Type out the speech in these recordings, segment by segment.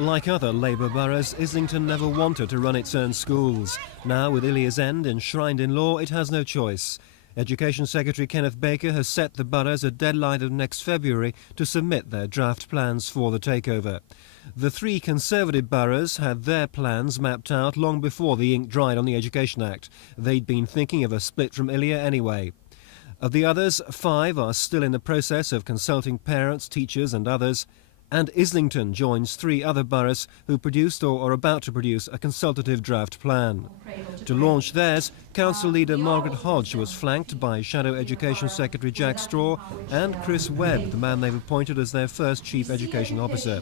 Like other Labour boroughs, Islington never wanted to run its own schools. Now, with Ilia's End enshrined in law, it has no choice. Education Secretary Kenneth Baker has set the boroughs a deadline of next February to submit their draft plans for the takeover. The three Conservative boroughs had their plans mapped out long before the ink dried on the Education Act. They'd been thinking of a split from Ilia anyway. Of the others, 5 are still in the process of consulting parents, teachers and others. And Islington joins 3 other boroughs who produced or are about to produce a consultative draft plan. To launch theirs, Council leader Margaret Hodge was flanked by Shadow Education Secretary Jack Straw and Chris Webb, the man they've appointed as their first Chief Education Officer.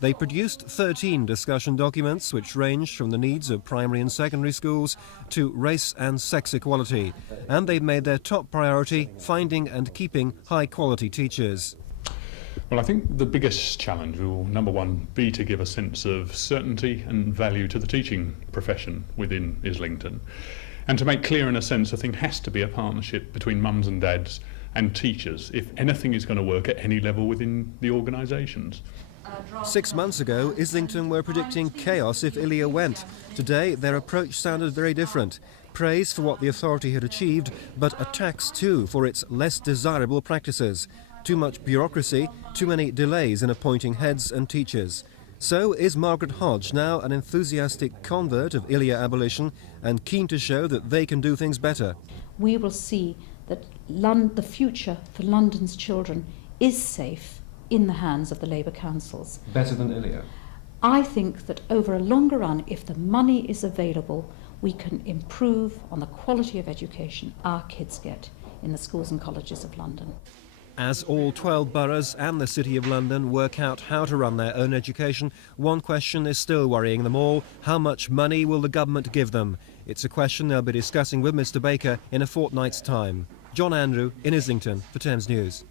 They produced 13 discussion documents which ranged from the needs of primary and secondary schools to race and sex equality. And they've made their top priority finding and keeping high-quality teachers. Well, I think the biggest challenge will, number one, be to give a sense of certainty and value to the teaching profession within Islington. And to make clear, in a sense, I think has to be a partnership between mums and dads and teachers if anything is going to work at any level within the organisations. 6 months ago, Islington were predicting chaos if Ilia went. Today, their approach sounded very different. Praise for what the authority had achieved, but attacks too for its less desirable practices. Too much bureaucracy, too many delays in appointing heads and teachers. So is Margaret Hodge now an enthusiastic convert of Ilia abolition and keen to show that they can do things better? We will see that the future for London's children is safe in the hands of the Labour councils. Better than Ilia? I think that over a longer run, if the money is available, we can improve on the quality of education our kids get in the schools and colleges of London. As all 12 boroughs and the City of London work out how to run their own education, one question is still worrying them all: how much money will the government give them? It's a question they'll be discussing with Mr Baker in a fortnight's time. John Andrew in Islington for Thames News.